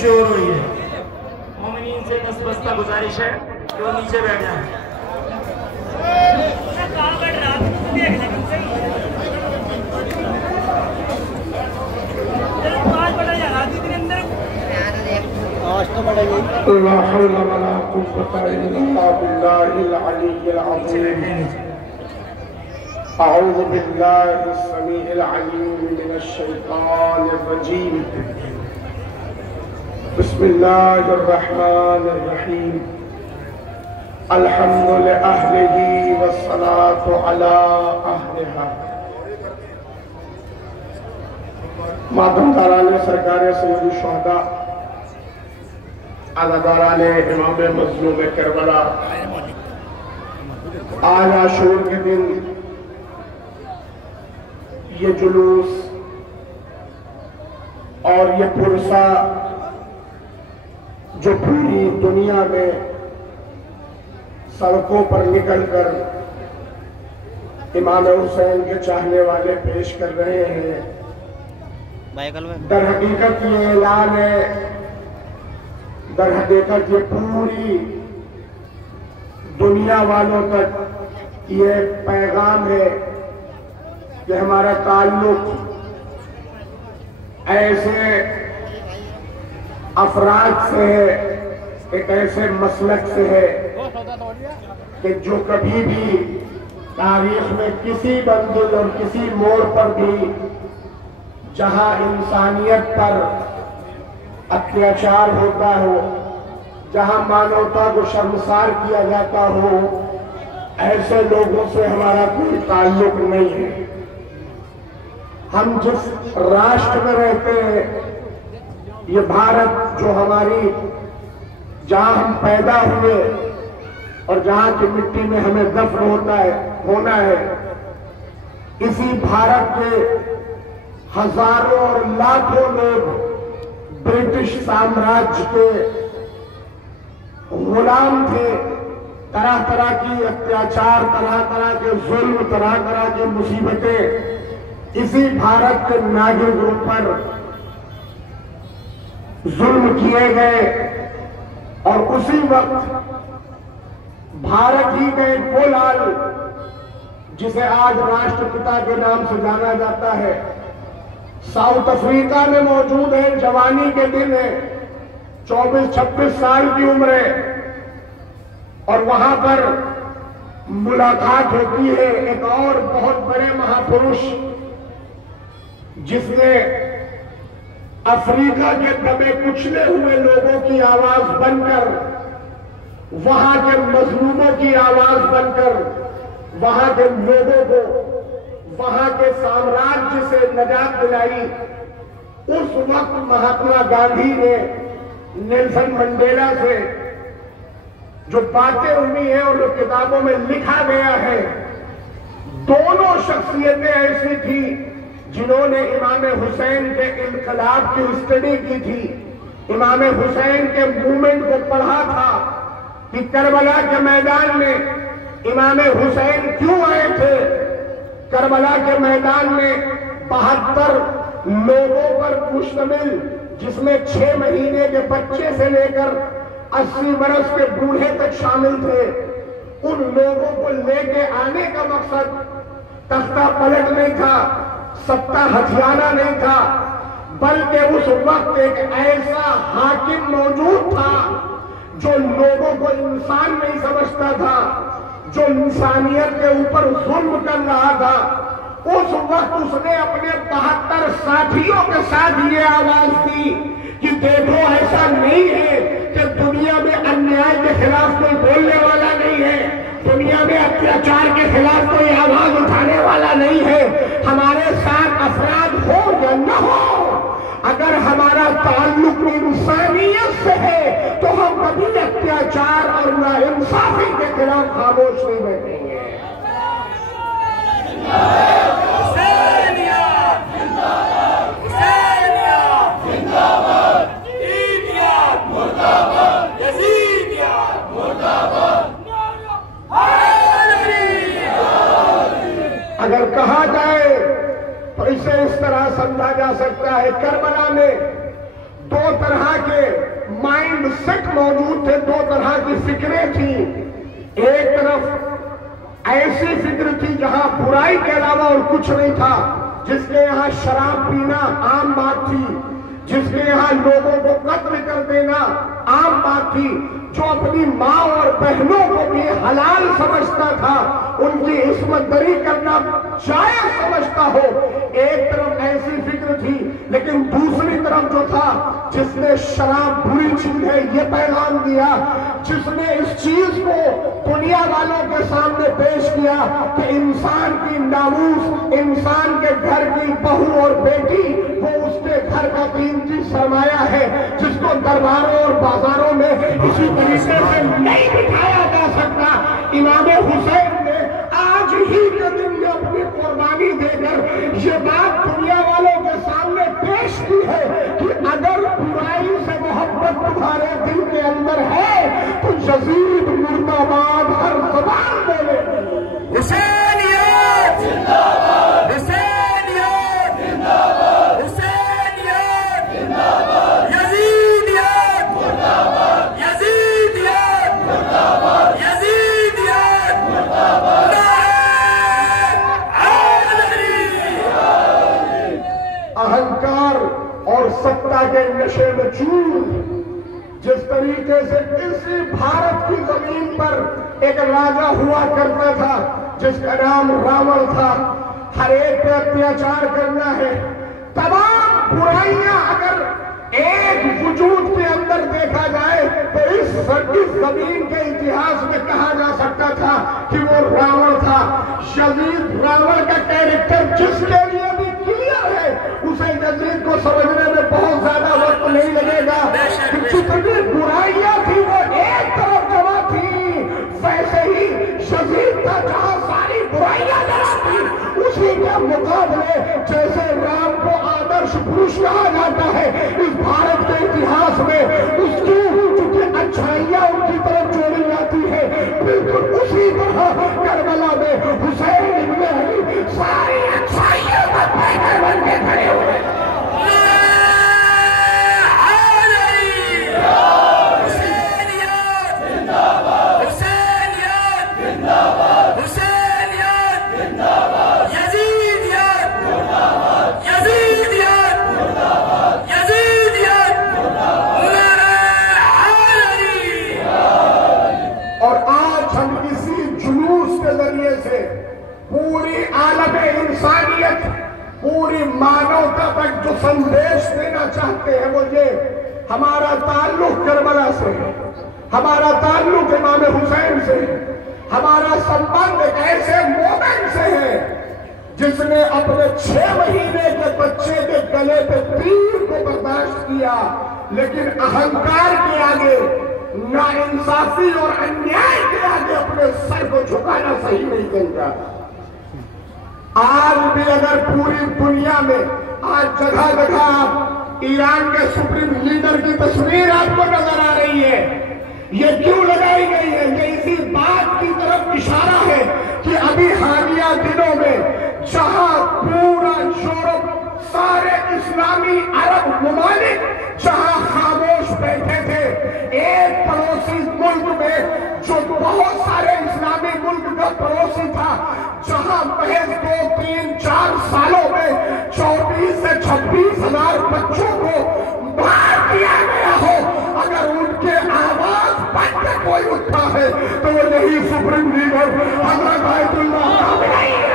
شور ہوئی ہے. مومنین سے دستبستہ گزارش ہے کہ وہ نیچے بیٹھ جائیں. لا حول ولا قوة إلا بالله العلي العظيم. أعوذ بالله السميع العليم من الشيطان الرجيم. بسم الله الرحمن الرحيم. الحمد لأهله والصلاة على أهلها. ماتم داران سرکار سید الشہداء، عزاداران امام مظلوم کربلا، آج عاشور کے دن یہ جلوس اور یہ پرسہ جو پوری دنیا میں سڑکوں پر نکل کر امام حسین کے چاہنے والے پیش کر رہے ہیں، در حقیقت یہ اعلان ہے، در حقیقت یہ پوری دنیا والوں تک یہ پیغام ہے کہ ہمارا تعلق ایسے افراد سے ہے، ایک ایسے مسلک سے ہے کہ جو کبھی بھی تاریخ میں کسی بندل اور کسی موڑ پر بھی جہاں انسانیت پر اتیاچار ہوتا ہو، جہاں مانوتا کو شرمسار کیا جاتا ہو، ایسے لوگوں سے ہمارا کوئی تعلق نہیں ہے. ہم جس راشٹر میں رہتے ہیں، یہ بھارت جو ہماری، جہاں ہم پیدا ہوئے اور جہاں کی مٹی میں ہمیں دفن ہونا ہے، اسی بھارت کے ہزاروں اور لاکھوں لوگ برٹش سامراج کے غلام تھے. طرح طرح کی اتیاچار، طرح طرح کے ظلم، طرح طرح کی مصیبتیں اسی بھارت کے ناگروں پر ظلم کیے گئے. اور اسی وقت بھارت ہی میں وہ لال جسے آج راشٹر پتا کے نام سے جانا جاتا ہے، ساؤتھ افریقہ میں موجود ہے. جوانی کے دن ہے، 24-26 سال کی عمر ہے، اور وہاں پر ملاقات ہوتی ہے ایک اور بہت بڑے مہاپروش جس نے افریقہ کے دبے کچلے ہوئے لوگوں کی آواز بن کر، وہاں کے مظلوموں کی آواز بن کر، وہاں کے لوگوں کو، وہاں کے سامراج سے نجات دلائی. اس وقت مہاتما گاندھی نے نیلسن منڈیلا سے جو باتیں ہوئی ہیں اور جو کتابوں میں لکھا گیا ہے، دونوں شخصیتیں ایسی تھی جنہوں نے امام حسین کے انقلاب کی اسٹڈی کی تھی، امام حسین کے موومنٹ کو پڑھا تھا کہ کربلا کے میدان میں امام حسین کیوں آئے تھے. کربلا کے میدان میں 72 لوگوں پر مشتمل، جس میں 6 مہینے کے بچے سے لے کر 80 برس کے بوڑھے تک شامل تھے. ان لوگوں کو لے کے آنے کا مقصد تختہ پلٹ نہیں تھا، ستہ ہتھیانا نہیں تھا، بلکہ اس وقت ایک ایسا حاکم موجود تھا جو لوگوں کو انسان نہیں سمجھتا تھا، جو انسانیت کے اوپر ظلم کر رہا تھا. اس وقت اس نے اپنے 72 ساتھیوں کے ساتھ یہ آواز دی کہ دیکھو، ایسا نہیں ہے کہ دنیا میں انیائے کے خلاف کوئی بولنے والا نہیں ہے، دنیا میں اتیاچار کے خلاف کوئی آواز اٹھانے والا نہیں ہے. ہمارے ساتھ افراد ہو یا نہ ہو، اگر ہمارا تعلق انسانیت سے ہے تو ہم کبھی اتیاچار اور ناانصافی کے خلاف خاموش نہیں بیٹھیں گے. اگر کہا جائے تو اسے اس طرح سمجھا جا سکتا ہے، کربلا میں دو طرح کے مائنڈ سیٹ موجود تھے، دو طرح کی فکریں تھیں۔ ایک طرف ایسی فکر تھی جہاں برائی کے علاوہ اور کچھ نہیں تھا، جس کے یہاں شراب پینا عام بات تھی، جس کے یہاں لوگوں کو قتل کر دینا عام بات تھی، جو اپنی ماں اور بہنوں کو بھی حلال سمجھتا تھا، ان کی عصمت دری کرنا جائز سمجھتا ہو۔ ایک طرف ایسی فکر تھی، لیکن دوسری طرف جو تھا، جس نے شراب بری چیز ہے یہ پیغام دیا، جس نے اس چیز کو دنیا والوں کے سامنے پیش کیا کہ انسان کی ناموس، انسان کے گھر کی بہو اور بیٹی وہ اس کے گھر کا قیمتی سرمایہ ہے، جس کو درباروں اور بازاروں میں اسی طریقے سے نہیں بٹھایا جا سکتا۔ امام حسین نے آج ہی کے دن میں اپنی قربانی دے کر یہ بات دنیا والوں کے سامنے پیش کی ہے کہ اگر برائی سے محبت تمہارے دل کے اندر ہے تو یزید مرد آباد ہر زبان بولے۔ حسینیت زندہ باد، حسینیت زندہ باد، حسینیت زندہ باد، یزیدیت مردہ باد، یزیدیت مردہ باد، یزیدیت مردہ باد، اہنکار اور ستا کے نشے میں چور، جس طریقے سے اسی بھارت کی زمین پر ایک راجہ ہوا کرتا تھا جس کا نام راون تھا، ہر ایک پہ اتیاچار کرنا ہے، تمام برائیاں اگر ایک وجود کے اندر دیکھا جائے تو اس زمین کے اتہاس میں کہا جا سکتا تھا کہ وہ راون تھا۔ یزید راون کا کیریکٹر جس کے لیے بھی کلیئر ہے، اسے یزید کو سمجھنے میں بہت زیادہ وقت نہیں لگے گا۔ جتنی برائیاں تھی وہ ایک طرف جمع تھی، ویسے ہی یزید تھا جہاں ساری برائیاں جمع تھی، اسی کے مقابلے جیسے رام کو آدرش پروش کہا جاتا ہے اس بھارت کے اتہاس میں، اس کی چونکہ اچھائیاں ان کی طرف جوڑی جاتی ہے، بالکل اسی طرح کربلا میں حسین ابن علی ساری اچھائیوں کا پیکر بن کے کھڑے ہوئے۔ پوری عالم انسانیت، پوری مانوتا تک جو سندیش دینا چاہتے ہیں وہ یہ، ہمارا تعلق کربلا سے ہے، ہمارا تعلق امام حسین سے ہے، ہمارا سمبند ایک ایسے مومن سے ہے جس نے اپنے 6 مہینے کے بچے کے گلے پہ تیر کو برداشت کیا، لیکن اہنکار کے آگے، ناانصافی اور انیائے کے آگے اپنے سر کو جھکانا صحیح نہیں سمجھا۔ آج بھی اگر پوری دنیا میں آج جگہ جگہ آپ ایران کے سپریم لیڈر کی تصویر آپ کو نظر آ رہی ہے، یہ کیوں لگائی گئی ہے؟ یہ اسی بات کی طرف اشارہ ہے کہ ابھی حالیہ دنوں میں جہاں پورا یورپ، سارے اسلامی عرب ممالک جہاں خاموش بیٹھے تھے، ایک پڑوسی ملک میں جو بہت سارے اسلامی ملک کا پڑوسی تھا، جہاں محض 2، 3، 4 سالوں میں 24 سے 26 ہزار بچوں کو مار دیا گیا ہو، اگر ان کے آواز بن کے کوئی اٹھا ہے تو وہ یہی سپریم لیڈر حضرت آیت اللہ کاملی ہے۔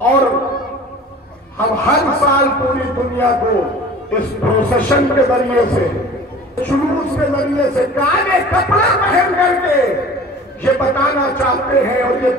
اور ہم ہر سال پوری دنیا کو اس پروسیشن کے ذریعے سے، جلوس کے ذریعے سے، کالے کپڑا پہن کر کے یہ بتانا چاہتے ہیں اور یہ